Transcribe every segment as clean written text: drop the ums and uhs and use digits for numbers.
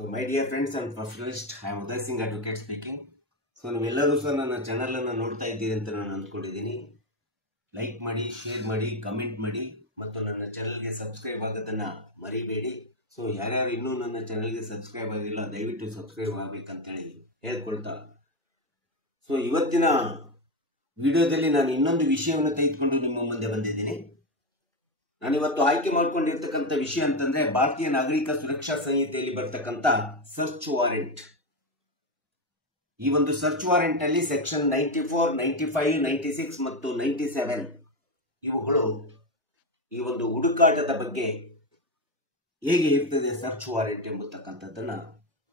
So my dear friends and professionalists, I am Uday Singh Advocate speaking. So ನೀವೆಲ್ಲರೂ ಸಹ ನನ್ನ channel ಅನ್ನು ನೋಡ್ತಾ ಇದ್ದೀರಿ ಅಂತ ನಾನು ಅಂದ್ಕೊಂಡಿದ್ದೀನಿ. ಲೈಕ್ ಮಾಡಿ, ಶೇರ್ ಮಾಡಿ, ಕಮೆಂಟ್ ಮಾಡಿ ಮತ್ತು ನನ್ನ ಚಾನಲ್ಗೆ ಸಬ್ಸ್ಕ್ರೈಬ್ ಆಗೋದನ್ನ ಮರಿಬೇಡಿ. ಸೊ ಯಾರ್ಯಾರು ಇನ್ನೂ ನನ್ನ ಚಾನಲ್ಗೆ ಸಬ್ಸ್ಕ್ರೈಬ್ ಆಗಿಲ್ಲ ದಯವಿಟ್ಟು ಸಬ್ಸ್ಕ್ರೈಬ್ ಆಗಬೇಕಂತೇಳಿ ಹೇಳ್ಕೊಳ್ತಾ, ಸೊ ಇವತ್ತಿನ ವಿಡಿಯೋದಲ್ಲಿ ನಾನು ಇನ್ನೊಂದು ವಿಷಯವನ್ನು ತೆಗೆದುಕೊಂಡು ನಿಮ್ಮ ಮುಂದೆ ಬಂದಿದ್ದೀನಿ. ನಾನಿವತ್ತು ಆಯ್ಕೆ ಮಾಡ್ಕೊಂಡಿರ್ತಕ್ಕಂಥ ವಿಷಯ ಅಂತಂದ್ರೆ ಭಾರತೀಯ ನಾಗರಿಕ ಸುರಕ್ಷಾ ಸಂಹಿತೆಯಲ್ಲಿ ಬರ್ತಕ್ಕಂಥ ಸರ್ಚ್ ವಾರೆಂಟ್. ಈ ಒಂದು ಸರ್ಚ್ ವಾರೆಂಟ್ ಅಲ್ಲಿ ಸೆಕ್ಷನ್ 94, 95, 96 ಮತ್ತು 97 ಇವುಗಳು ಈ ಒಂದು ಹುಡುಕಾಟದ ಬಗ್ಗೆ ಹೇಗೆ ಇರ್ತದೆ ಸರ್ಚ್ ವಾರೆಂಟ್ ಎಂಬತಕ್ಕಂಥದ್ದನ್ನ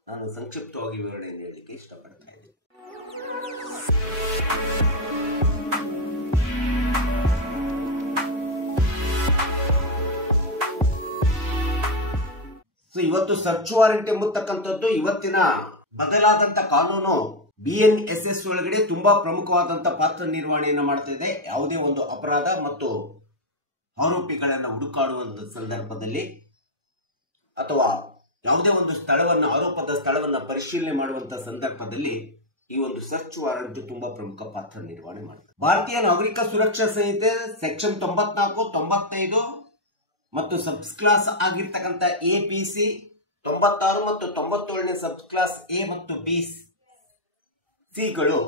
ನಾನು ಸಂಕ್ಷಿಪ್ತವಾಗಿ ವಿವರಣೆಯನ್ನು ಹೇಳಲಿಕ್ಕೆ ಇಷ್ಟಪಡ್ತಾ ಇದ್ದೀನಿ. ಸೊ ಇವತ್ತು ಸರ್ಚ್ ವಾರೆಂಟ್ ಎಂಬತಕ್ಕಂಥದ್ದು ಇವತ್ತಿನ ಬದಲಾದಂತ ಕಾನೂನು BNSS ಒಳಗಡೆ ತುಂಬಾ ಪ್ರಮುಖವಾದಂತ ಪಾತ್ರ ನಿರ್ವಹಣೆಯನ್ನು ಮಾಡ್ತಾ ಇದೆ. ಯಾವುದೇ ಒಂದು ಅಪರಾಧ ಮತ್ತು ಆರೋಪಿಗಳನ್ನ ಹುಡುಕಾಡುವಂತ ಸಂದರ್ಭದಲ್ಲಿ ಅಥವಾ ಯಾವುದೇ ಒಂದು ಸ್ಥಳವನ್ನು ಆರೋಪದ ಸ್ಥಳವನ್ನ ಪರಿಶೀಲನೆ ಮಾಡುವಂತ ಸಂದರ್ಭದಲ್ಲಿ ಈ ಒಂದು ಸರ್ಚ್ ವಾರೆಂಟ್ ತುಂಬಾ ಪ್ರಮುಖ ಪಾತ್ರ ನಿರ್ವಹಣೆ ಮಾಡುತ್ತೆ. ಭಾರತೀಯ ನಾಗರಿಕ ಸುರಕ್ಷಾ ಸಂಹಿತೆ ಸೆಕ್ಷನ್ 94, 95 ಮತ್ತು ಸಬ್ ಕ್ಲಾಸ್ ಆಗಿರ್ತಕ್ಕಂಥ APC 96 ಮತ್ತು 97ನೇ ಸಬ್ ಕ್ಲಾಸ್ A ಮತ್ತು BCಗಳು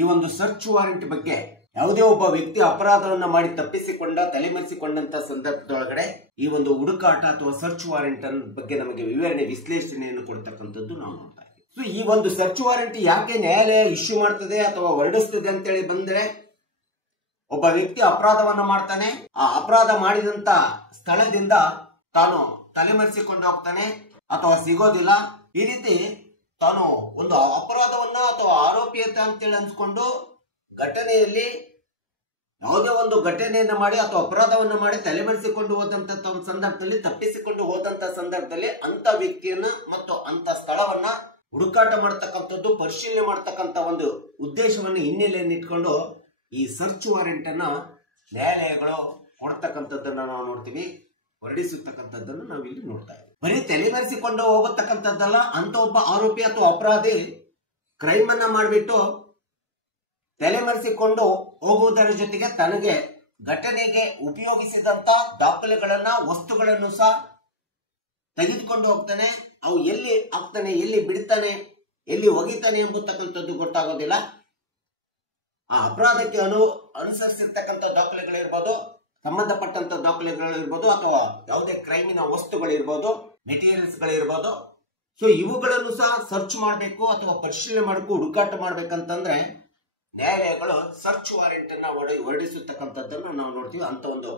ಈ ಒಂದು ಸರ್ಚ್ ವಾರೆಂಟ್ ಬಗ್ಗೆ ಯಾವುದೇ ಒಬ್ಬ ವ್ಯಕ್ತಿ ಅಪರಾಧವನ್ನ ಮಾಡಿ ತಪ್ಪಿಸಿಕೊಂಡ ತಲೆಮರೆಸಿಕೊಂಡಂತ ಸಂದರ್ಭದೊಳಗಡೆ ಈ ಒಂದು ಹುಡುಕಾಟ ಅಥವಾ ಸರ್ಚ್ ವಾರೆಂಟ್ ಬಗ್ಗೆ ನಮಗೆ ವಿವರಣೆ ವಿಶ್ಲೇಷಣೆಯನ್ನು ಕೊಡ್ತಕ್ಕಂಥದ್ದು ನಾವು ನೋಡ್ತಾ ಇದ್ದೀವಿ. ಸೊ ಈ ಒಂದು ಸರ್ಚ್ ವಾರೆಂಟ್ ಯಾಕೆ ನ್ಯಾಯಾಲಯ ಇಶ್ಯೂ ಮಾಡ್ತದೆ ಅಥವಾ ಹೊರಡಿಸ್ತದೆ ಅಂತೇಳಿ ಬಂದ್ರೆ, ಒಬ್ಬ ವ್ಯಕ್ತಿ ಅಪರಾಧವನ್ನ ಮಾಡ್ತಾನೆ, ಆ ಅಪರಾಧ ಮಾಡಿದಂತ ಸ್ಥಳದಿಂದ ತಾನು ತಲೆಮರೆಸಿಕೊಂಡು ಹೋಗ್ತಾನೆ ಅಥವಾ ಸಿಗೋದಿಲ್ಲ. ಈ ರೀತಿ ತಾನು ಒಂದು ಅಪರಾಧವನ್ನ ಅಥವಾ ಆರೋಪಿಯತೆ ಅಂತೇಳಿ ಅನ್ಸ್ಕೊಂಡು ಘಟನೆಯಲ್ಲಿ ಯಾವುದೇ ಒಂದು ಘಟನೆಯನ್ನ ಮಾಡಿ ಅಥವಾ ಅಪರಾಧವನ್ನ ಮಾಡಿ ತಲೆಮರೆಸಿಕೊಂಡು ಹೋದಂತ ಸಂದರ್ಭದಲ್ಲಿ ತಪ್ಪಿಸಿಕೊಂಡು ಹೋದಂತ ಸಂದರ್ಭದಲ್ಲಿ ಅಂತ ವ್ಯಕ್ತಿಯನ್ನ ಮತ್ತು ಅಂತ ಸ್ಥಳವನ್ನ ಹುಡುಕಾಟ ಮಾಡತಕ್ಕಂಥದ್ದು, ಪರಿಶೀಲನೆ ಮಾಡತಕ್ಕಂಥ ಒಂದು ಉದ್ದೇಶವನ್ನು ಹಿನ್ನೆಲೆಯನ್ನು ಇಟ್ಕೊಂಡು ಈ ಸರ್ಚ್ ವಾರೆಂಟ್ ಅನ್ನ ನ್ಯಾಯಾಲಯಗಳು ಕೊಡ್ತಕ್ಕಂಥದ್ದನ್ನ ನಾವು ನೋಡ್ತೀವಿ, ಹೊರಡಿಸತಕ್ಕಂಥದ್ದನ್ನು ನಾವು ಇಲ್ಲಿ ನೋಡ್ತಾ ಇದ್ದೀವಿ. ಬರೀ ತಲೆಮರೆಸಿಕೊಂಡು ಹೋಗತಕ್ಕಂಥದ್ದಲ್ಲ, ಅಂತ ಒಬ್ಬ ಆರೋಪಿ ಅಥವಾ ಅಪರಾಧಿ ಕ್ರೈಮ್ ಅನ್ನ ಮಾಡಿಬಿಟ್ಟು ತಲೆಮರೆಸಿಕೊಂಡು ಹೋಗುವುದರ ಜೊತೆಗೆ ತನಗೆ ಘಟನೆಗೆ ಉಪಯೋಗಿಸಿದಂತ ದಾಖಲೆಗಳನ್ನ, ವಸ್ತುಗಳನ್ನು ಸಹ ತೆಗೆದುಕೊಂಡು ಹೋಗ್ತಾನೆ. ಅವು ಎಲ್ಲಿ ಹಾಕ್ತಾನೆ, ಎಲ್ಲಿ ಬಿಡ್ತಾನೆ, ಎಲ್ಲಿ ಒಗಿತಾನೆ ಎಂಬತಕ್ಕಂಥದ್ದು ಗೊತ್ತಾಗೋದಿಲ್ಲ. ಆ ಅಪರಾಧಕ್ಕೆ ಅನುಸರಿಸಿರ್ತಕ್ಕಂಥ ದಾಖಲೆಗಳಿರ್ಬೋದು, ಸಂಬಂಧಪಟ್ಟಂತ ದಾಖಲೆಗಳಿರ್ಬೋದು ಅಥವಾ ಯಾವುದೇ ಕ್ರೈಮಿನ ವಸ್ತುಗಳಿರ್ಬೋದು, ಮೆಟೀರಿಯಲ್ಸ್ ಗಳಿರ್ಬೋದು. ಸೊ ಇವುಗಳನ್ನು ಸಹ ಸರ್ಚ್ ಮಾಡಬೇಕು ಅಥವಾ ಪರಿಶೀಲನೆ ಮಾಡಬೇಕು, ಹುಡುಕಾಟ ಮಾಡ್ಬೇಕಂತಂದ್ರೆ ನ್ಯಾಯಾಲಯಗಳು ಸರ್ಚ್ ವಾರೆಂಟ್ ಅನ್ನ ಹೊರಡಿಸತಕ್ಕಂಥದ್ದನ್ನು ನಾವು ನೋಡ್ತೀವಿ. ಅಂತ ಒಂದು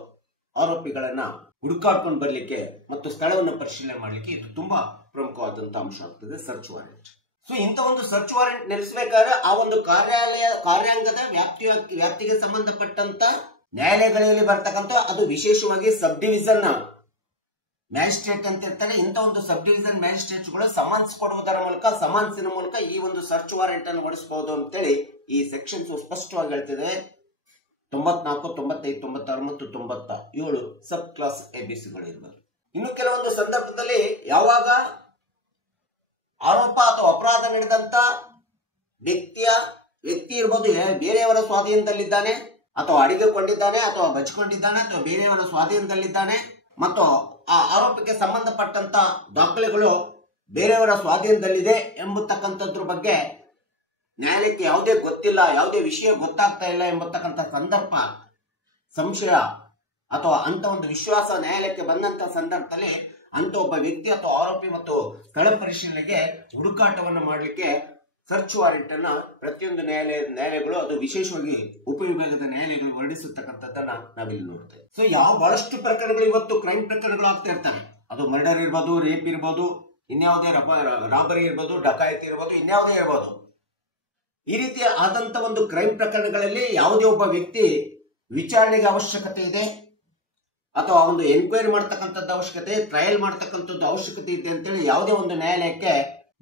ಆರೋಪಿಗಳನ್ನ ಹುಡುಕಾಡ್ಕೊಂಡು ಬರ್ಲಿಕ್ಕೆ ಮತ್ತು ಸ್ಥಳವನ್ನು ಪರಿಶೀಲನೆ ಮಾಡ್ಲಿಕ್ಕೆ ಇದು ತುಂಬಾ ಪ್ರಮುಖವಾದಂತ ಅಂಶ ಆಗ್ತದೆ ಸರ್ಚ್ ವಾರೆಂಟ್. ಸೊ ಇಂಥ ಒಂದು ಸರ್ಚ್ ವಾರೆಂಟ್ ನಡೆಸಬೇಕಾದ್ರೆ ಆ ಒಂದು ಕಾರ್ಯಾಂಗದ ವ್ಯಾಪ್ತಿಗೆ ಸಂಬಂಧಪಟ್ಟಂತ ನ್ಯಾಯಾಲಯಗಳಲ್ಲಿ ಬರ್ತಕ್ಕಂಥ, ಅದು ವಿಶೇಷವಾಗಿ ಸಬ್ ಡಿವಿಷನ್ ಮ್ಯಾಜಿಸ್ಟ್ರೇಟ್ ಅಂತ ಇರ್ತಾರೆ. ಇಂಥ ಒಂದು ಸಬ್ ಡಿವಿಷನ್ ಮ್ಯಾಜಿಸ್ಟ್ರೇಟ್ಗಳು ಸಮನ್ಸ್ ಕೊಡುವುದರ ಮೂಲಕ, ಸಮನ್ಸಿನ ಮೂಲಕ ಈ ಒಂದು ಸರ್ಚ್ ವಾರೆಂಟ್ ಅನ್ನು ಹೊರಡಿಸಬಹುದು ಅಂತೇಳಿ ಈ ಸೆಕ್ಷನ್ಸ್ ಸ್ಪಷ್ಟವಾಗಿ ಹೇಳ್ತಿದೆ. 94, 95, 96 ಮತ್ತು 97 ಸಬ್ ಕ್ಲಾಸ್ ABCಗಳು ಇರ್ಬೋದು. ಇನ್ನು ಕೆಲವೊಂದು ಸಂದರ್ಭದಲ್ಲಿ ಯಾವಾಗ ಆರೋಪ ಅಥವಾ ಅಪರಾಧ ನಡೆದಂತ ವ್ಯಕ್ತಿ ಇರ್ಬೋದು, ಬೇರೆಯವರ ಸ್ವಾಧೀನದಲ್ಲಿದ್ದಾನೆ ಅಥವಾ ಅಡಿಗೆಕೊಂಡಿದ್ದಾನೆ ಅಥವಾ ಬಚ್ಕೊಂಡಿದ್ದಾನೆ ಅಥವಾ ಬೇರೆಯವರ ಸ್ವಾಧೀನದಲ್ಲಿದ್ದಾನೆ ಮತ್ತು ಆ ಆರೋಪಕ್ಕೆ ಸಂಬಂಧಪಟ್ಟಂತ ದಾಖಲೆಗಳು ಬೇರೆಯವರ ಸ್ವಾಧೀನದಲ್ಲಿದೆ ಎಂಬತಕ್ಕಂಥದ್ರ ಬಗ್ಗೆ ನ್ಯಾಯಾಲಯಕ್ಕೆ ಯಾವುದೇ ಗೊತ್ತಿಲ್ಲ, ಯಾವುದೇ ವಿಷಯ ಗೊತ್ತಾಗ್ತಾ ಇಲ್ಲ ಎಂಬತಕ್ಕಂಥ ಸಂದರ್ಭ, ಸಂಶಯ ಅಥವಾ ಅಂತ ಒಂದು ವಿಶ್ವಾಸ ನ್ಯಾಯಾಲಯಕ್ಕೆ ಬಂದಂತ ಸಂದರ್ಭದಲ್ಲಿ ಅಂತ ಒಬ್ಬ ವ್ಯಕ್ತಿ ಅಥವಾ ಆರೋಪಿ ಮತ್ತು ಸ್ಥಳ ಪರಿಶೀಲನೆಗೆ ಹುಡುಕಾಟವನ್ನು ಮಾಡಲಿಕ್ಕೆ ಸರ್ಚ್ ವಾರೆಂಟ್ ಅನ್ನ ಪ್ರತಿಯೊಂದು ನ್ಯಾಯಾಲಯಗಳು, ಅದು ವಿಶೇಷವಾಗಿ ಉಪವಿಭಾಗದ ನ್ಯಾಯಾಲಯಗಳು ಹೊರಡಿಸತಕ್ಕಂಥದ್ದನ್ನ ನಾವಿಲ್ಲಿ ನೋಡ್ತೇವೆ. ಸೊ ಬಹಳಷ್ಟು ಪ್ರಕರಣಗಳು ಇವತ್ತು ಕ್ರೈಮ್ ಪ್ರಕರಣಗಳು ಆಗ್ತಾ ಇರ್ತಾರೆ. ಅದು ಮರ್ಡರ್ ಇರ್ಬೋದು, ರೇಪ್ ಇರ್ಬೋದು, ಇನ್ಯಾವುದೇ ರಾಬರಿ ಇರ್ಬೋದು, ಡಕಾಯತಿ ಇರ್ಬೋದು, ಇನ್ಯಾವುದೇ ಇರ್ಬೋದು. ಈ ರೀತಿ ಆದಂತ ಒಂದು ಕ್ರೈಮ್ ಪ್ರಕರಣಗಳಲ್ಲಿ ಯಾವುದೇ ಒಬ್ಬ ವ್ಯಕ್ತಿ ವಿಚಾರಣೆಗೆ ಅವಶ್ಯಕತೆ ಇದೆ ಅಥವಾ ಒಂದು ಎನ್ಕ್ವೈರಿ ಮಾಡ್ತಕ್ಕಂಥದ್ದು ಅವಶ್ಯಕತೆ, ಟ್ರಯಲ್ ಮಾಡ್ತಕ್ಕಂಥದ್ದು ಅವಶ್ಯಕತೆ ಇದೆ ಅಂತೇಳಿ ಯಾವುದೇ ಒಂದು ನ್ಯಾಯಾಲಯಕ್ಕೆ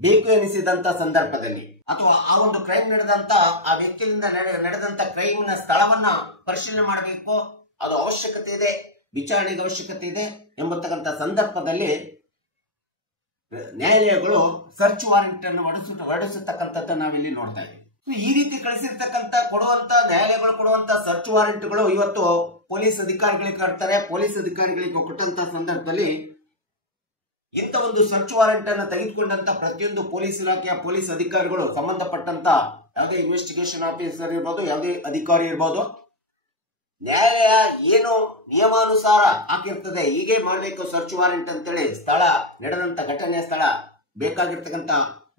ಬೇಕು ಎನಿಸಿದಂತ ಸಂದರ್ಭದಲ್ಲಿ ಅಥವಾ ಆ ಒಂದು ಕ್ರೈಮ್ ನಡೆದಂತ ಆ ವ್ಯಕ್ತಿಯಿಂದ ನಡೆದಂತ ಕ್ರೈಮಿನ ಸ್ಥಳವನ್ನ ಪರಿಶೀಲನೆ ಮಾಡಬೇಕು, ಅದು ಅವಶ್ಯಕತೆ ಇದೆ, ವಿಚಾರಣೆಗೆ ಅವಶ್ಯಕತೆ ಇದೆ ಎಂಬತಕ್ಕಂಥ ಸಂದರ್ಭದಲ್ಲಿ ನ್ಯಾಯಾಲಯಗಳು ಸರ್ಚ್ ವಾರೆಂಟ್ ಅನ್ನು ಹೊರಡಿಸತಕ್ಕಂಥದ್ದು ನಾವಿಲ್ಲಿ ನೋಡ್ತಾ ಇದ್ದೀವಿ. ಈ ರೀತಿ ಕೊಡುವಂತ ನ್ಯಾಯಾಲಯಗಳು ಕೊಡುವಂತ ಸರ್ಚ್ ವಾರೆಂಟ್ಗಳು ಇವತ್ತು ಪೊಲೀಸ್ ಅಧಿಕಾರಿಗಳಿಗೆ ಕೊಡ್ತಾರೆ. ಪೊಲೀಸ್ ಅಧಿಕಾರಿಗಳಿಗೆ ಕೊಟ್ಟಂತ ಸಂದರ್ಭದಲ್ಲಿ ಇಂಥ ಒಂದು ಸರ್ಚ್ ವಾರೆಂಟ್ ಅನ್ನು ತೆಗೆದುಕೊಂಡಂತ ಪ್ರತಿಯೊಂದು ಪೊಲೀಸ್ ಇಲಾಖೆಯ ಪೊಲೀಸ್ ಅಧಿಕಾರಿಗಳು ಸಂಬಂಧಪಟ್ಟಂತ ಯಾವುದೇ ಇನ್ವೆಸ್ಟಿಗೇಷನ್ ಆಫೀಸರ್ ಇರ್ಬೋದು, ಯಾವುದೇ ಅಧಿಕಾರಿ ಇರ್ಬೋದು, ನ್ಯಾಯಾಲಯ ಏನು ನಿಯಮಾನುಸಾರ ಹಾಕಿರ್ತದೆ ಹೀಗೆ ಮಾಡಬೇಕು ಸರ್ಚ್ ವಾರೆಂಟ್ ಅಂತೇಳಿ ಸ್ಥಳ ನಡೆದಂತ ಘಟನೆಯ ಸ್ಥಳ ಬೇಕಾಗಿರ್ತಕ್ಕಂಥ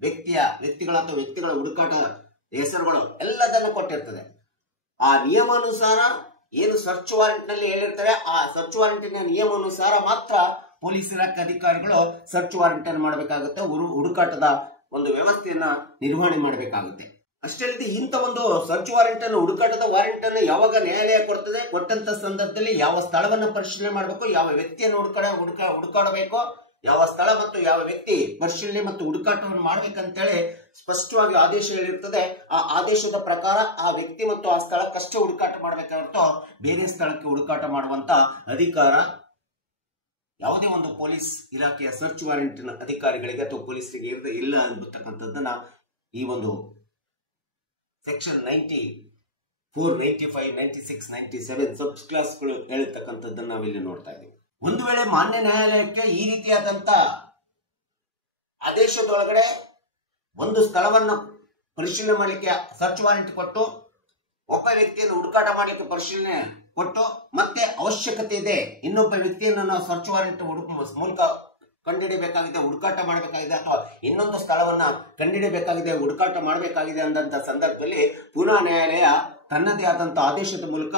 ವ್ಯಕ್ತಿಗಳ ಅಥವಾ ವ್ಯಕ್ತಿಗಳ ಹುಡುಕಾಟ ಹೆಸರುಗಳು ಎಲ್ಲದನ್ನು ಕೊಟ್ಟಿರ್ತದೆ. ಆ ನಿಯಮಾನುಸಾರ ಏನು ಸರ್ಚ್ ವಾರೆಂಟ್ ನಲ್ಲಿ ಹೇಳಿರ್ತಾರೆ ಆ ಸರ್ಚ್ ವಾರೆಂಟಿನ ನಿಯಮಾನುಸಾರ ಮಾತ್ರ ಪೊಲೀಸ್ ಇಲಾಖೆ ಅಧಿಕಾರಿಗಳು ಸರ್ಚ್ ವಾರೆಂಟ್ ಅನ್ನು ಮಾಡಬೇಕಾಗುತ್ತೆ. ಹುಡುಕಾಟದ ಒಂದು ವ್ಯವಸ್ಥೆಯನ್ನ ನಿರ್ವಹಣೆ ಮಾಡಬೇಕಾಗುತ್ತೆ. ಅಷ್ಟೇ ಅಲ್ಲದೆ ಇಂಥ ಒಂದು ಸರ್ಚ್ ವಾರೆಂಟ್ ಅನ್ನು ಹುಡುಕಾಟದ ವಾರೆಂಟ್ ಅನ್ನು ಯಾವಾಗ ನ್ಯಾಯಾಲಯ ಕೊಡ್ತದೆ, ಕೊಟ್ಟಂತ ಸಂದರ್ಭದಲ್ಲಿ ಯಾವ ಸ್ಥಳವನ್ನು ಪರಿಶೀಲನೆ ಮಾಡಬೇಕು, ಯಾವ ವ್ಯಕ್ತಿಯನ್ನು ಹುಡುಕಾಡಬೇಕು, ಯಾವ ಸ್ಥಳ ಮತ್ತು ಯಾವ ವ್ಯಕ್ತಿ ಪರಿಶೀಲನೆ ಮತ್ತು ಹುಡುಕಾಟವನ್ನು ಮಾಡ್ಬೇಕಂತೇಳಿ ಸ್ಪಷ್ಟವಾಗಿ ಆದೇಶ ಹೇಳಿರ್ತದೆ. ಆ ಆದೇಶದ ಪ್ರಕಾರ ಆ ವ್ಯಕ್ತಿ ಮತ್ತು ಆ ಸ್ಥಳಕ್ಕಷ್ಟೇ ಹುಡುಕಾಟ ಮಾಡ್ಬೇಕಾಗಿರ್ತೋ ಬೇರೆ ಸ್ಥಳಕ್ಕೆ ಹುಡುಕಾಟ ಮಾಡುವಂತ ಅಧಿಕಾರ ಯಾವುದೇ ಒಂದು ಪೊಲೀಸ್ ಇಲಾಖೆಯ ಸರ್ಚ್ ವಾರೆಂಟಿನ ಅಧಿಕಾರಿಗಳಿಗೆ ಅಥವಾ ಪೊಲೀಸರಿಗೆ ಇಲ್ಲ ಅನ್ನತಕ್ಕಂಥದ್ದನ್ನ ಈ ಒಂದು ಸೆಕ್ಷನ್ 94, 95, 96, 97 ಸಬ್ ಕ್ಲಾಸ್ಗಳು ಹೇಳಿರ್ತಕ್ಕಂಥದ್ದನ್ನ ನಾವಿಲ್ಲಿ ನೋಡ್ತಾ ಇದ್ದೀವಿ. ಒಂದು ವೇಳೆ ಮಾನ್ಯ ನ್ಯಾಯಾಲಯಕ್ಕೆ ಈ ರೀತಿಯಾದಂತ ಆದೇಶದೊಳಗಡೆ ಒಂದು ಸ್ಥಳವನ್ನು ಪರಿಶೀಲನೆ ಮಾಡಲಿಕ್ಕೆ ಸರ್ಚ್ ವಾರೆಂಟ್ ಕೊಟ್ಟು ಒಬ್ಬ ವ್ಯಕ್ತಿಯನ್ನು ಹುಡುಕಾಟ ಮಾಡಲಿಕ್ಕೆ ಪರಿಶೀಲನೆ ಕೊಟ್ಟು ಮತ್ತೆ ಅವಶ್ಯಕತೆ ಇದೆ ಇನ್ನೊಬ್ಬ ವ್ಯಕ್ತಿಯನ್ನು ನಾವು ಸರ್ಚ್ ವಾರೆಂಟ್ ಮೂಲಕ ಕಂಡುಹಿಡಿಯಬೇಕಾಗಿದೆ, ಹುಡುಕಾಟ ಮಾಡಬೇಕಾಗಿದೆ, ಅಥವಾ ಇನ್ನೊಂದು ಸ್ಥಳವನ್ನ ಕಂಡುಹಿಡಿಯಬೇಕಾಗಿದೆ, ಹುಡುಕಾಟ ಮಾಡಬೇಕಾಗಿದೆ ಅಂದಂತ ಸಂದರ್ಭದಲ್ಲಿ ಪುನಃ ನ್ಯಾಯಾಲಯ ತನ್ನದೇ ಆದಂತ ಆದೇಶದ ಮೂಲಕ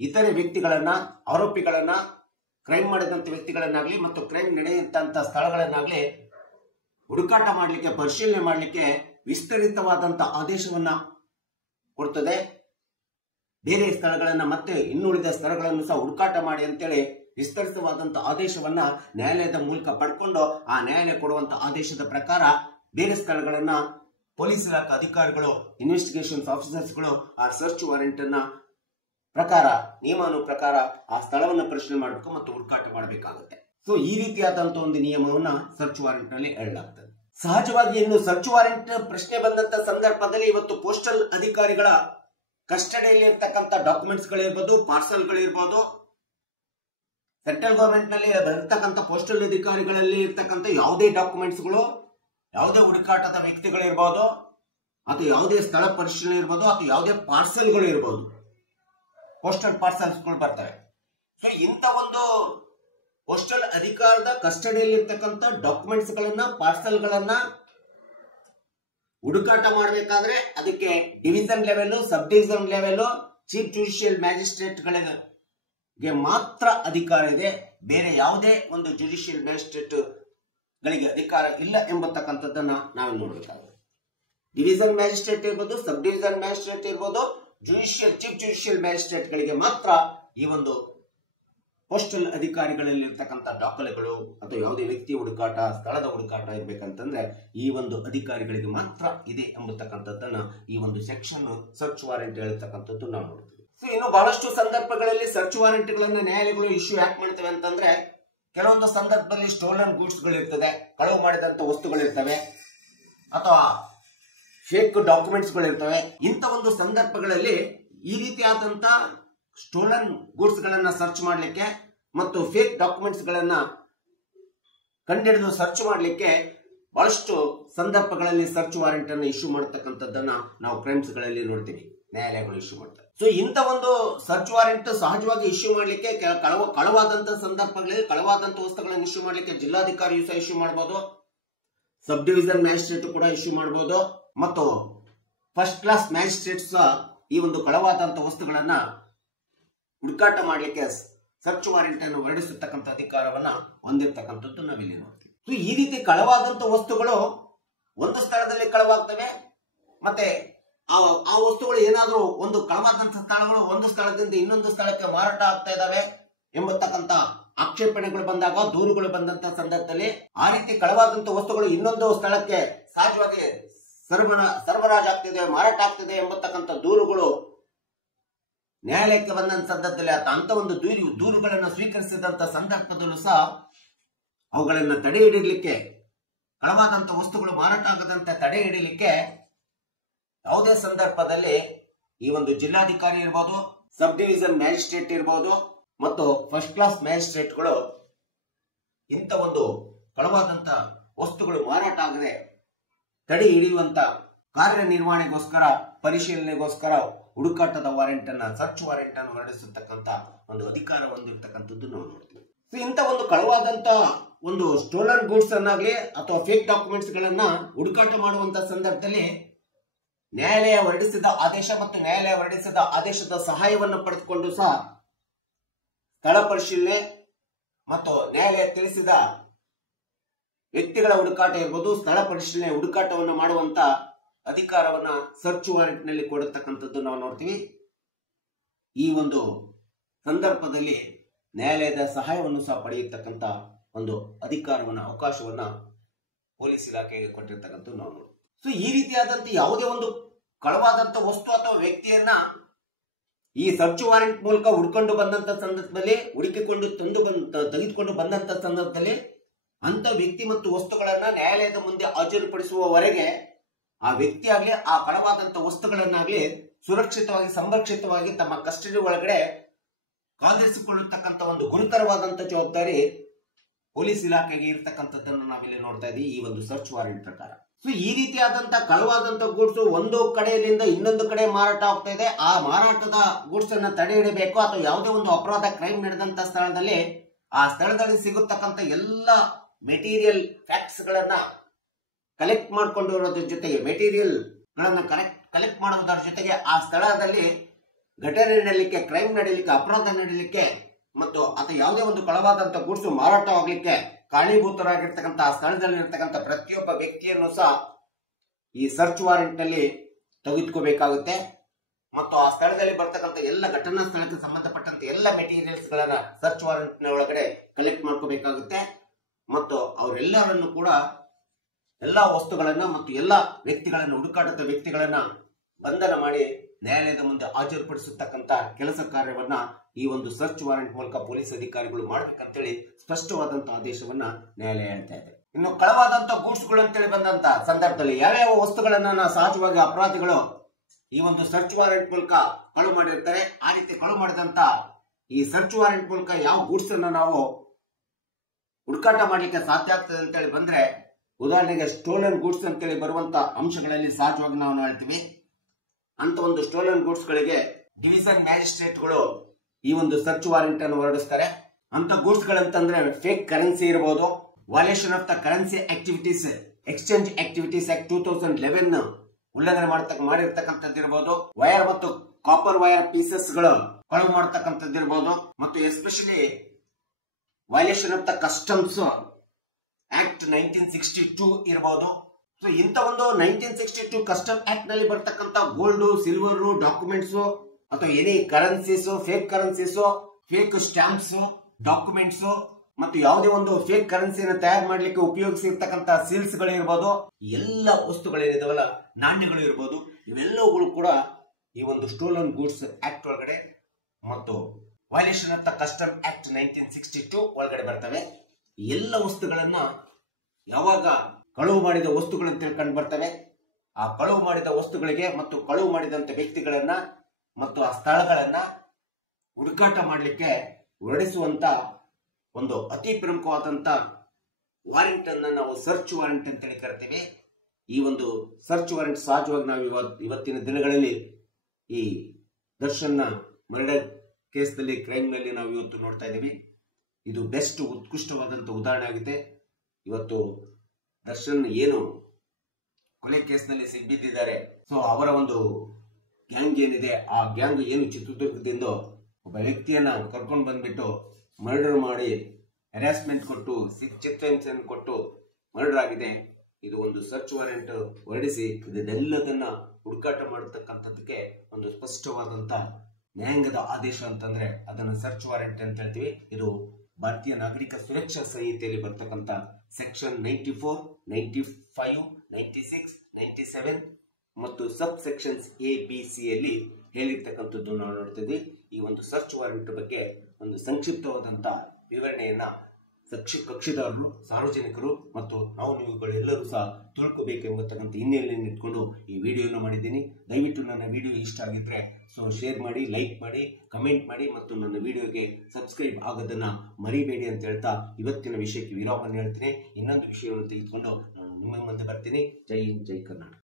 ಇತರೆ ವ್ಯಕ್ತಿಗಳನ್ನ, ಆರೋಪಿಗಳನ್ನ, ಕ್ರೈಮ್ ಮಾಡಿದಂತ ವ್ಯಕ್ತಿಗಳನ್ನಾಗ್ಲಿ ಮತ್ತು ಕ್ರೈಮ್ ನಡೆಯುವಂತ ಸ್ಥಳಗಳನ್ನಾಗ್ಲಿ ಹುಡುಕಾಟ ಮಾಡಲಿಕ್ಕೆ, ಪರಿಶೀಲನೆ ಮಾಡಲಿಕ್ಕೆ ವಿಸ್ತರಿತವಾದಂತ ಆದೇಶವನ್ನ ಕೊಡ್ತದೆ. ಬೇರೆ ಸ್ಥಳಗಳನ್ನ ಮತ್ತೆ ಇನ್ನುಳಿದ ಸ್ಥಳಗಳನ್ನು ಸಹ ಹುಡುಕಾಟ ಮಾಡಿ ಅಂತೇಳಿ ವಿಸ್ತರಿತವಾದಂತ ಆದೇಶವನ್ನ ನ್ಯಾಯಾಲಯದ ಮೂಲಕ ಪಡ್ಕೊಂಡು ಆ ನ್ಯಾಯಾಲಯ ಕೊಡುವಂತ ಆದೇಶದ ಪ್ರಕಾರ ಬೇರೆ ಸ್ಥಳಗಳನ್ನ ಪೊಲೀಸ್ ಇಲಾಖೆ ಅಧಿಕಾರಿಗಳು, ಇನ್ವೆಸ್ಟಿಗೇಷನ್ ಆಫೀಸರ್ಸ್ಗಳು ಆ ಸರ್ಚ್ ವಾರೆಂಟ್ ಅನ್ನ ಪ್ರಕಾರ ನಿಯಮಾನು ಪ್ರಕಾರ ಆ ಸ್ಥಳವನ್ನು ಪರಿಶೀಲನೆ ಮಾಡಬೇಕು ಮತ್ತು ಹುಡುಕಾಟ ಮಾಡಬೇಕಾಗುತ್ತೆ. ಸೊ ಈ ರೀತಿಯಾದಂತಹ ಒಂದು ನಿಯಮವನ್ನ ಸರ್ಚ್ ವಾರೆಂಟ್ ನಲ್ಲಿ ಹೇಳಲಾಗ್ತದೆ. ಸಹಜವಾಗಿ ಇನ್ನು ಸರ್ಚ್ ವಾರೆಂಟ್ ಪ್ರಶ್ನೆ ಬಂದಂತ ಸಂದರ್ಭದಲ್ಲಿ ಇವತ್ತು ಪೋಸ್ಟಲ್ ಅಧಿಕಾರಿಗಳ ಕಸ್ಟಡಿಯಲ್ಲಿ ಇರ್ತಕ್ಕಂಥ ಡಾಕ್ಯುಮೆಂಟ್ಸ್ ಗಳಿರ್ಬೋದು, ಪಾರ್ಸಲ್ಗಳಿರ್ಬೋದು, ಸೆಂಟ್ರಲ್ ಗವರ್ಮೆಂಟ್ ನಲ್ಲಿ ಬರ್ತಕ್ಕಂಥ ಪೋಸ್ಟಲ್ ಅಧಿಕಾರಿಗಳಲ್ಲಿ ಇರ್ತಕ್ಕಂಥ ಯಾವುದೇ ಡಾಕ್ಯುಮೆಂಟ್ಸ್ಗಳು, ಯಾವುದೇ ಹುಡುಕಾಟದ ವ್ಯಕ್ತಿಗಳಿರ್ಬೋದು, ಅಥವಾ ಯಾವುದೇ ಸ್ಥಳ ಪರಿಶೀಲನೆ ಇರ್ಬೋದು, ಅಥವಾ ಯಾವುದೇ ಪಾರ್ಸಲ್ಗಳು ಇರ್ಬೋದು, ಪೋಸ್ಟಲ್ ಪಾರ್ಸಲ್ಸ್ಗಳು ಬರ್ತವೆ. ಸೊ ಇಂಥ ಒಂದು ಪೋಸ್ಟಲ್ ಅಧಿಕಾರದ ಕಸ್ಟಡಿಯಲ್ಲಿ ಇರ್ತಕ್ಕಂಥ ಡಾಕ್ಯುಮೆಂಟ್ಸ್ ಗಳನ್ನ, ಪಾರ್ಸಲ್ ಗಳನ್ನ ಹುಡುಕಾಟ ಮಾಡಬೇಕಾದ್ರೆ ಅದಕ್ಕೆ division level, sub division level, chief judicial magistrate ಗಳಿಗೆ ಮಾತ್ರ ಅಧಿಕಾರ ಇದೆ. ಬೇರೆ ಯಾವುದೇ ಒಂದು ಜುಡಿಷಿಯಲ್ ಮ್ಯಾಜಿಸ್ಟ್ರೇಟ್ ಗಳಿಗೆ ಅಧಿಕಾರ ಇಲ್ಲ ಎಂಬತಕ್ಕಂಥದ್ದನ್ನ ನಾವು ನೋಡಬೇಕಾಗುತ್ತೆ. ಡಿವಿಷನ್ ಮ್ಯಾಜಿಸ್ಟ್ರೇಟ್ ಇರ್ಬೋದು, ಸಬ್ ಡಿವಿಷನ್ ಮ್ಯಾಜಿಸ್ಟ್ರೇಟ್ ಇರ್ಬೋದು, ಚೀಫ್ ಜುಡಿಷಿಯಲ್ ಮ್ಯಾಜಿಸ್ಟ್ರೇಟ್ ಗಳಿಗೆ ಮಾತ್ರ ಈ ಒಂದು ಪೋಸ್ಟಲ್ ಅಧಿಕಾರಿಗಳಲ್ಲಿ ಇರ್ತಕ್ಕಂಥ ದಾಖಲೆಗಳು ಅಥವಾ ಯಾವುದೇ ವ್ಯಕ್ತಿ ಹುಡುಕಾಟ, ಸ್ಥಳದ ಹುಡುಕಾಟ ಇರ್ಬೇಕಂತಂದ್ರೆ ಈ ಒಂದು ಅಧಿಕಾರಿಗಳಿಗೆ ಮಾತ್ರ ಇದೆ ಎಂಬತಕ್ಕಂಥದ್ದನ್ನ ಈ ಒಂದು ಸೆಕ್ಷನ್ ಸರ್ಚ್ ವಾರೆಂಟ್ ಹೇಳ್ತಕ್ಕಂಥದ್ದು ನಾವು ನೋಡ್ತೀವಿ. ಸೊ ಇನ್ನು ಬಹಳಷ್ಟು ಸಂದರ್ಭಗಳಲ್ಲಿ ಸರ್ಚ್ ವಾರೆಂಟ್ ಗಳನ್ನ ನ್ಯಾಯಾಲಯಗಳು ಇಶ್ಯೂ ಯಾಕೆ ಮಾಡ್ತವೆ ಅಂತಂದ್ರೆ, ಕೆಲವೊಂದು ಸಂದರ್ಭದಲ್ಲಿ ಸ್ಟೋಲನ್ ಗೂಡ್ಸ್ ಗಳಿರ್ತದೆ, ಕಳವು ಮಾಡಿದಂತ ವಸ್ತುಗಳಿರ್ತವೆ, ಅಥವಾ ಫೇಕ್ ಡಾಕ್ಯುಮೆಂಟ್ಸ್ ಗಳಿರ್ತವೆ. ಇಂಥ ಒಂದು ಸಂದರ್ಭಗಳಲ್ಲಿ ಈ ರೀತಿಯಾದಂತ ಸ್ಟೋಲನ್ ಗೂಡ್ಸ್ ಗಳನ್ನ ಸರ್ಚ್ ಮಾಡಲಿಕ್ಕೆ ಮತ್ತು ಫೇಕ್ ಡಾಕ್ಯುಮೆಂಟ್ಸ್ ಗಳನ್ನ ಕಂಡುಹಿಡಿದು ಸರ್ಚ್ ಮಾಡಲಿಕ್ಕೆ ಬಹಳಷ್ಟು ಸಂದರ್ಭಗಳಲ್ಲಿ ಸರ್ಚ್ ವಾರೆಂಟ್ ಅನ್ನು ಇಶ್ಯೂ ಮಾಡತಕ್ಕಂಥದ್ದನ್ನ ನಾವು ಕ್ರೈಮ್ಸ್ ಗಳಲ್ಲಿ ನೋಡ್ತೀವಿ, ನ್ಯಾಯಾಲಯಗಳು ಇಶ್ಯೂ ಮಾಡ್ತಾರೆ. ಸೊ ಇಂಥ ಒಂದು ಸರ್ಚ್ ವಾರೆಂಟ್ ಸಹಜವಾಗಿ ಇಶ್ಯೂ ಮಾಡಲಿಕ್ಕೆ ಕಳವಾದಂತ ಸಂದರ್ಭಗಳಲ್ಲಿ ಕಳವಾದಂತ ವಸ್ತುಗಳನ್ನು ಇಶ್ಯೂ ಮಾಡಲಿಕ್ಕೆ ಜಿಲ್ಲಾಧಿಕಾರಿಯು ಸಹ ಇಶ್ಯೂ ಮಾಡಬಹುದು, ಸಬ್ ಡಿವಿಷನ್ ಮ್ಯಾಜಿಸ್ಟ್ರೇಟ್ ಕೂಡ ಇಶ್ಯೂ ಮಾಡಬಹುದು, ಮತ್ತು ಫಸ್ಟ್ ಕ್ಲಾಸ್ ಮ್ಯಾಜಿಸ್ಟ್ರೇಟ್ ಸಹ ಈ ಒಂದು ಕಳವಾದಂತ ವಸ್ತುಗಳನ್ನ ಹುಡುಕಾಟ ಮಾಡಲಿಕ್ಕೆ ಸರ್ಚ್ ವಾರೆಂಟ್ ಅನ್ನು ಹೊರಡಿಸತಕ್ಕಂಥ ಅಧಿಕಾರವನ್ನ ಹೊಂದಿರತಕ್ಕಂಥದ್ದು ನಾವಿಲ್ಲಿ ನೋಡ್ತೀವಿ. ಸೊ ಈ ರೀತಿ ಕಳವಾದಂತ ವಸ್ತುಗಳು ಒಂದು ಸ್ಥಳದಲ್ಲಿ ಕಳವಾಗ್ತವೆ, ಮತ್ತೆ ಆ ವಸ್ತುಗಳು ಏನಾದ್ರೂ ಒಂದು ಕಳವಾದಂತ ಸ್ಥಳಗಳು ಒಂದು ಸ್ಥಳದಿಂದ ಇನ್ನೊಂದು ಸ್ಥಳಕ್ಕೆ ಮಾರಾಟ ಆಗ್ತಾ ಇದಾವೆ ಎಂಬತಕ್ಕಂಥ ಆಕ್ಷೇಪಣೆಗಳು ಬಂದಾಗ, ದೂರುಗಳು ಬಂದಂತ ಸಂದರ್ಭದಲ್ಲಿ ಆ ರೀತಿ ಕಳವಾದಂತ ವಸ್ತುಗಳು ಇನ್ನೊಂದು ಸ್ಥಳಕ್ಕೆ ಸಹಜವಾಗಿ ಸರಬರಾಜಾಗ್ತಿದೆ, ಮಾರಾಟ ಆಗ್ತಿದೆ ಎಂಬತಕ್ಕಂಥ ದೂರುಗಳು ನ್ಯಾಯಾಲಯಕ್ಕೆ ಬಂದಂತ ಸಂದರ್ಭದಲ್ಲಿ ಅಂತ ಒಂದು ದೂರುಗಳನ್ನು ಸ್ವೀಕರಿಸಿದಂತ ಸಂದರ್ಭದಲ್ಲೂ ಸಹ ಅವುಗಳನ್ನು ತಡೆ ಹಿಡಿಯಲಿಕ್ಕೆ ಕಳವಾದಂತ ವಸ್ತುಗಳು ಮಾರಾಟ ಆಗದಂತೆ ತಡೆ ಹಿಡಿಯಲಿಕ್ಕೆ ಯಾವುದೇ ಸಂದರ್ಭದಲ್ಲಿ ಈ ಒಂದು ಜಿಲ್ಲಾಧಿಕಾರಿ ಇರ್ಬೋದು, ಸಬ್ ಡಿವಿಷನ್ ಮ್ಯಾಜಿಸ್ಟ್ರೇಟ್ ಇರ್ಬೋದು ಮತ್ತು ಫಸ್ಟ್ ಕ್ಲಾಸ್ ಮ್ಯಾಜಿಸ್ಟ್ರೇಟ್ಗಳು ಇಂಥ ಒಂದು ಕಳವಾದಂತ ವಸ್ತುಗಳು ಮಾರಾಟ ಆಗದೆ ತಡೆ ಹಿಡಿಯುವಂತ ಕಾರ್ಯನಿರ್ವಹಣೆಗೋಸ್ಕರ, ಪರಿಶೀಲನೆಗೋಸ್ಕರ ಹುಡುಕಾಟದ ವಾರೆಂಟ್ ಅನ್ನ, ಸರ್ಚ್ ವಾರೆಂಟ್ ಅನ್ನು ಹೊರಡಿಸತಕ್ಕಂತ ಒಂದು ಅಧಿಕಾರ ಹೊಂದಿರತಕ್ಕಂಥದ್ದು ನಾವು ನೋಡ್ತೀವಿ. ಇಂಥ ಒಂದು ಕಳವಾದಂತ ಒಂದು ಸ್ಟೋಲನ್ ಗೂಡ್ಸ್ ಅನ್ನಾಗ್ಲಿ ಅಥವಾ ಫೇಕ್ ಡಾಕ್ಯುಮೆಂಟ್ಸ್ ಗಳನ್ನ ಹುಡುಕಾಟ ಮಾಡುವಂತ ಸಂದರ್ಭದಲ್ಲಿ ನ್ಯಾಯಾಲಯ ಹೊರಡಿಸಿದ ಆದೇಶ ಮತ್ತು ನ್ಯಾಯಾಲಯ ಹೊರಡಿಸಿದ ಆದೇಶದ ಸಹಾಯವನ್ನು ಪಡೆದುಕೊಂಡು ಸಹ ಸ್ಥಳ ಪರಿಶೀಲನೆ ಮತ್ತು ನ್ಯಾಯಾಲಯ ತಿಳಿಸಿದ ವ್ಯಕ್ತಿಗಳ ಹುಡುಕಾಟ ಇರ್ಬೋದು, ಸ್ಥಳ ಪರಿಶೀಲನೆ ಹುಡುಕಾಟವನ್ನು ಮಾಡುವಂತ ಅಧಿಕಾರವನ್ನ ಸರ್ಚ್ ವಾರೆಂಟ್ ನಲ್ಲಿ ಕೊಡತಕ್ಕಂಥದ್ದು ನಾವು ನೋಡ್ತೀವಿ. ಈ ಒಂದು ಸಂದರ್ಭದಲ್ಲಿ ನ್ಯಾಯಾಲಯದ ಸಹಾಯವನ್ನು ಸಹ ಪಡೆಯತಕ್ಕಂತ ಒಂದು ಅಧಿಕಾರವನ್ನ, ಅವಕಾಶವನ್ನ ಪೊಲೀಸ್ ಇಲಾಖೆಗೆ ಕೊಟ್ಟಿರ್ತಕ್ಕಂಥದ್ದು ನಾವು ನೋಡ್ತೀವಿ. ಸೊ ಈ ರೀತಿಯಾದಂತ ಯಾವುದೇ ಒಂದು ಕಳವಾದಂತ ವಸ್ತು ಅಥವಾ ವ್ಯಕ್ತಿಯನ್ನ ಈ ಸರ್ಚ್ ವಾರೆಂಟ್ ಮೂಲಕ ಹುಡ್ಕೊಂಡು ಬಂದಂತ ಸಂದರ್ಭದಲ್ಲಿ, ಹುಡುಕಿಕೊಂಡು ತೆಗೆದುಕೊಂಡು ಬಂದಂತ ಸಂದರ್ಭದಲ್ಲಿ ಅಂತ ವ್ಯಕ್ತಿ ಮತ್ತು ವಸ್ತುಗಳನ್ನ ನ್ಯಾಯಾಲಯದ ಮುಂದೆ ಹಾಜರುಪಡಿಸುವವರೆಗೆ ಆ ವ್ಯಕ್ತಿ ಆಗ್ಲಿ ಆ ಕಳವಾದಂತ ವಸ್ತುಗಳನ್ನಾಗ್ಲಿ ಸುರಕ್ಷಿತವಾಗಿ, ಸಂರಕ್ಷಿತವಾಗಿ ತಮ್ಮ ಕಸ್ಟಡಿ ಒಳಗಡೆ ಕಾದಿರಿಸಿಕೊಳ್ಳತಕ್ಕಂತ ಒಂದು ಗುರುತರವಾದಂತ ಜವಾಬ್ದಾರಿ ಪೊಲೀಸ್ ಇಲಾಖೆಗೆ ಇರ್ತಕ್ಕಂಥದ್ದನ್ನು ನಾವಿಲ್ಲಿ ನೋಡ್ತಾ ಇದ್ದೀವಿ ಈ ಒಂದು ಸರ್ಚ್ ವಾರೆಂಟ್ ಪ್ರಕಾರ. ಸೊ ಈ ರೀತಿಯಾದಂತ ಕಳವಾದಂತ ಗೂಡ್ಸ್ ಒಂದು ಕಡೆಯಿಂದ ಇನ್ನೊಂದು ಕಡೆ ಮಾರಾಟ ಆಗ್ತಾ ಇದೆ. ಆ ಮಾರಾಟದ ಗೂಡ್ಸ್ ಅನ್ನ ತಡೆ ಹಿಡಬೇಕು ಅಥವಾ ಯಾವುದೇ ಒಂದು ಅಪರಾಧ, ಕ್ರೈಮ್ ನಡೆದಂತ ಸ್ಥಳದಲ್ಲಿ ಆ ಸ್ಥಳದಲ್ಲಿ ಸಿಗುತ್ತಕ್ಕಂತ ಎಲ್ಲ ಮೆಟೀರಿಯಲ್ ಫ್ಯಾಕ್ಟ್ಸ್ ಗಳನ್ನ ಕಲೆಕ್ಟ್ ಮಾಡ್ಕೊಂಡಿರೋದ್ರ ಜೊತೆಗೆ, ಮೆಟೀರಿಯಲ್ ಗಳನ್ನ ಕಲೆಕ್ಟ್ ಮಾಡುವುದರ ಜೊತೆಗೆ ಆ ಸ್ಥಳದಲ್ಲಿ ಘಟನೆ ನಡೀಲಿಕ್ಕೆ, ಕ್ರೈಮ್ ನಡೀಲಿಕ್ಕೆ, ಅಪರಾಧ ನಡೀಲಿಕ್ಕೆ ಮತ್ತು ಅಥವಾ ಯಾವುದೇ ಒಂದು ಕಳವಾದಂತ ಗೂಡ್ಸ್ ಮಾರಾಟವಾಗ್ಲಿಕ್ಕೆ ಕಾರಣೀಭೂತರಾಗಿರ್ತಕ್ಕಂಥ ಆ ಸ್ಥಳದಲ್ಲಿ ಇರ್ತಕ್ಕಂಥ ಪ್ರತಿಯೊಬ್ಬ ವ್ಯಕ್ತಿಯನ್ನು ಸಹ ಈ ಸರ್ಚ್ ವಾರೆಂಟ್ ನಲ್ಲಿ ತೆಗೆದುಕೋಬೇಕಾಗುತ್ತೆ. ಮತ್ತು ಆ ಸ್ಥಳದಲ್ಲಿ ಬರ್ತಕ್ಕಂಥ ಎಲ್ಲ ಘಟನಾ ಸ್ಥಳಕ್ಕೆ ಸಂಬಂಧಪಟ್ಟಂತ ಎಲ್ಲ ಮೆಟೀರಿಯಲ್ಸ್ ಗಳನ್ನ ಸರ್ಚ್ ವಾರೆಂಟ್ ನ ಒಳಗಡೆ ಕಲೆಕ್ಟ್ ಮಾಡ್ಕೋಬೇಕಾಗುತ್ತೆ. ಮತ್ತು ಅವರೆಲ್ಲರನ್ನು ಕೂಡ, ಎಲ್ಲಾ ವಸ್ತುಗಳನ್ನ ಮತ್ತು ಎಲ್ಲಾ ವ್ಯಕ್ತಿಗಳನ್ನ, ಹುಡುಕಾಟದ ವ್ಯಕ್ತಿಗಳನ್ನ ಬಂಧನ ಮಾಡಿ ನ್ಯಾಯಾಲಯದ ಮುಂದೆ ಹಾಜರುಪಡಿಸತಕ್ಕಂತ ಕೆಲಸ ಕಾರ್ಯವನ್ನ ಈ ಒಂದು ಸರ್ಚ್ ವಾರೆಂಟ್ ಮೂಲಕ ಪೊಲೀಸ್ ಅಧಿಕಾರಿಗಳು ಮಾಡ್ಬೇಕಂತೇಳಿ ಸ್ಪಷ್ಟವಾದಂತಹ ಆದೇಶವನ್ನ ನ್ಯಾಯಾಲಯ ಹೇಳ್ತಾ ಇದೆ. ಇನ್ನು ಕಳವಾದಂತ ಗೂಡ್ಸ್ ಗಳು ಅಂತೇಳಿ ಬಂದಂತ ಸಂದರ್ಭದಲ್ಲಿ ಯಾವ್ಯಾವ ವಸ್ತುಗಳನ್ನ ಸಹಜವಾಗಿ ಅಪರಾಧಿಗಳು ಈ ಒಂದು ಸರ್ಚ್ ವಾರೆಂಟ್ ಮೂಲಕ ಕಳು ಮಾಡಿರ್ತಾರೆ. ಆ ರೀತಿ ಕಳು ಮಾಡಿದಂತ ಈ ಸರ್ಚ್ ವಾರೆಂಟ್ ಮೂಲಕ ಯಾವ ಗೂಡ್ಸ್ ಅನ್ನ ನಾವು ಹುಡುಕಾಟ ಮಾಡ್ಲಿಕ್ಕೆ ಸಾಧ್ಯ ಆಗ್ತದೆ ಅಂತೇಳಿ ಬಂದ್ರೆ, ಉದಾಹರಣೆಗೆ ಸ್ಟೋಲನ್ ಗೂಡ್ಸ್ ಅಂತೇಳಿ ಬರುವಂತ ಅಂಶಗಳಲ್ಲಿ ಸಹಜವಾಗಿ ನಾವು ಹೇಳ್ತೀವಿ. ಅಂತ ಒಂದು ಸ್ಟೋಲನ್ ಗೂಡ್ಸ್ ಗಳಿಗೆ ಡಿವಿಷನ್ ಮ್ಯಾಜಿಸ್ಟ್ರೇಟ್ಗಳು ಈ ಒಂದು ಸರ್ಚ್ ವಾರೆಂಟ್ ಅನ್ನು ಹೊರಡಿಸ್ತಾರೆ. ಅಂತ ಗೂಡ್ಸ್ ಗಳಂತಂದ್ರೆ ಫೇಕ್ ಕರೆನ್ಸಿ ಇರಬಹುದು, violation of the currency activities, exchange activities act 2011 ಉಲ್ಲಂಘನೆ ಮಾಡಿರ್ತಕ್ಕಂಥದ್ದು ಇರಬಹುದು, ವೈರ್ ಮತ್ತು ಕಾಪರ್ ವೈರ್ ಪೀಸಸ್ ಗಳು ಕಳುವು ಮಾಡತಕ್ಕಂಥದ್ದು ಇರಬಹುದು, ಮತ್ತು especially violation of the customs act 1962 ಇರಬಹುದು. ಸೊ ಇಂಥ ಒಂದು 1962 ಕಸ್ಟಮ್ ಆಕ್ಟ್ ನಲ್ಲಿ ಬರ್ತಕ್ಕಂಥ ಗೋಲ್ಡ್, ಸಿಲ್ವರ್, ಡಾಕ್ಯುಮೆಂಟ್ಸ್ ಅಥವಾ any currencies, fake stamps, documents ಮತ್ತು ಯಾವುದೇ ಒಂದು ಫೇಕ್ ಕರೆನ್ಸಿಯನ್ನು ತಯಾರು ಮಾಡ್ಲಿಕ್ಕೆ ಉಪಯೋಗಿಸಿರ್ತಕ್ಕಂಥ ಸೀಲ್ಸ್ ಗಳು ಇರಬಹುದು, ಎಲ್ಲ ವಸ್ತುಗಳೇನಿದಾವಲ್ಲ, ನಾಣ್ಯಗಳು ಇರಬಹುದು, ಇವೆಲ್ಲವುಗಳು ಕೂಡ ಈ ಒಂದು ಸ್ಟೋಲನ್ ಗೂಡ್ಸ್ ಆಕ್ಟ್ ಒಳಗಡೆ ಮತ್ತು violation of the custom act 1962 ಒಳಗಡೆ ಬರ್ತವೆ. ಎಲ್ಲ ವಸ್ತುಗಳನ್ನ ಯಾವಾಗ ಕಳುವು ಮಾಡಿದ ವಸ್ತುಗಳು ಅಂತ ಕಂಡು ಬರ್ತವೆ, ಆ ಕಳುವು ಮಾಡಿದ ವಸ್ತುಗಳಿಗೆ ಮತ್ತು ಕಳುವು ಮಾಡಿದಂತ ವ್ಯಕ್ತಿಗಳನ್ನ ಮತ್ತು ಆ ಸ್ಥಳಗಳನ್ನ ಹುಡುಕಾಟ ಮಾಡಲಿಕ್ಕೆ ಹೊರಡಿಸುವಂತ ಒಂದು ಅತಿ ಪ್ರಮುಖವಾದಂತ ವಾರೆಂಟ್ ಅನ್ನ ನಾವು ಸರ್ಚ್ ವಾರೆಂಟ್ ಅಂತ ಕರಿತೀವಿ. ಈ ಒಂದು ಸರ್ಚ್ ವಾರೆಂಟ್ ಸಹಜವಾಗಿ ನಾವು ಇವತ್ತಿನ ದಿನಗಳಲ್ಲಿ ಈ ದರ್ಶನ್ ಮರ್ಡರ್ ಕೇಸ್ನಲ್ಲಿ, ಕ್ರೈಮ್ ನಲ್ಲಿ ನಾವು ಇವತ್ತು ನೋಡ್ತಾ ಇದ್ದೀವಿ. ಇದು ಬೆಸ್ಟ್, ಉತ್ಕೃಷ್ಟವಾದಂತ ಉದಾಹರಣೆ ಆಗಿದೆ. ಇವತ್ತು ದರ್ಶನ್ ಏನು ಕೊಲೆ ಕೇಸ್ನಲ್ಲಿ ಸಿಕ್ಬಿದ್ದಿದ್ದಾರೆ, ಸೊ ಅವರ ಒಂದು ಗ್ಯಾಂಗ್ ಏನಿದೆ, ಆ ಗ್ಯಾಂಗ್ ಏನು ಚಿತ್ರದುರ್ಗದಿಂದ ಒಬ್ಬ ವ್ಯಕ್ತಿಯನ್ನ ಕರ್ಕೊಂಡು ಬಂದ್ಬಿಟ್ಟು ಮರ್ಡರ್ ಮಾಡಿ ಹ್ಯಾರಾಸ್ಮೆಂಟ್ ಕೊಟ್ಟು, ಚಿತ್ರಹಿಂಸೆಯನ್ನು ಕೊಟ್ಟು ಮರ್ಡರ್ ಆಗಿದೆ. ಇದು ಒಂದು ಸರ್ಚ್ ವಾರೆಂಟ್ ಹೊರಡಿಸಿ ಇದನ್ನೆಲ್ಲದನ್ನ ಹುಡುಕಾಟ ಮಾಡತಕ್ಕಂಥದ್ದಕ್ಕೆ ಒಂದು ಸ್ಪಷ್ಟವಾದಂತ ನ್ಯಾಯಾಂಗದ ಆದೇಶ ಅಂತಂದ್ರೆ ಅದನ್ನು ಸರ್ಚ್ ವಾರೆಂಟ್ ಅಂತ ಹೇಳ್ತೀವಿ. ಇದು ಭಾರತೀಯ ನಾಗರಿಕ ಸುರಕ್ಷಾ ಸಂಹಿತೆಯಲ್ಲಿ ಬರ್ತಕ್ಕಂಥ ಸೆಕ್ಷನ್ 94, 95, 96, 97 ಮತ್ತು ಸಬ್ ಸೆಕ್ಷನ್ಸ್ ABC ಯಲ್ಲಿ ಹೇಳಿರ್ತಕ್ಕಂಥದ್ದು ನಾವು ನೋಡ್ತಿದ್ವಿ. ಈ ಒಂದು ಸರ್ಚ್ ವಾರೆಂಟ್ ಬಗ್ಗೆ ಒಂದು ಸಂಕ್ಷಿಪ್ತವಾದಂತ ವಿವರಣೆಯನ್ನ ಕಕ್ಷಿದಾರರು, ಸಾರ್ವಜನಿಕರು ಮತ್ತು ನೀವುಗಳೆಲ್ಲರೂ ಸಹ ತಿಳ್ಕೋಬೇಕೆಂಬತಕ್ಕಂಥ ಹಿನ್ನೆಲೆಯನ್ನು ಇಟ್ಕೊಂಡು ಈ ವಿಡಿಯೋನ ಮಾಡಿದ್ದೀನಿ. ದಯವಿಟ್ಟು ನನ್ನ ವಿಡಿಯೋ ಇಷ್ಟ ಆಗಿದ್ರೆ ಶೇರ್ ಮಾಡಿ, ಲೈಕ್ ಮಾಡಿ, ಕಮೆಂಟ್ ಮಾಡಿ ಮತ್ತು ನನ್ನ ವಿಡಿಯೋಗೆ ಸಬ್ಸ್ಕ್ರೈಬ್ ಆಗೋದನ್ನ ಮರಿಬೇಡಿ ಅಂತ ಹೇಳ್ತಾ ಇವತ್ತಿನ ವಿಷಯಕ್ಕೆ ವಿರಾಮವನ್ನು ಹೇಳ್ತೀನಿ. ಇನ್ನೊಂದು ವಿಷಯವನ್ನು ತೆಗೆದುಕೊಂಡು ನಾನು ನಿಮ್ಮ ಮುಂದೆ ಬರ್ತೀನಿ. ಜೈ ಹಿಂದ್, ಜೈ ಕರ್ನಾಟಕ.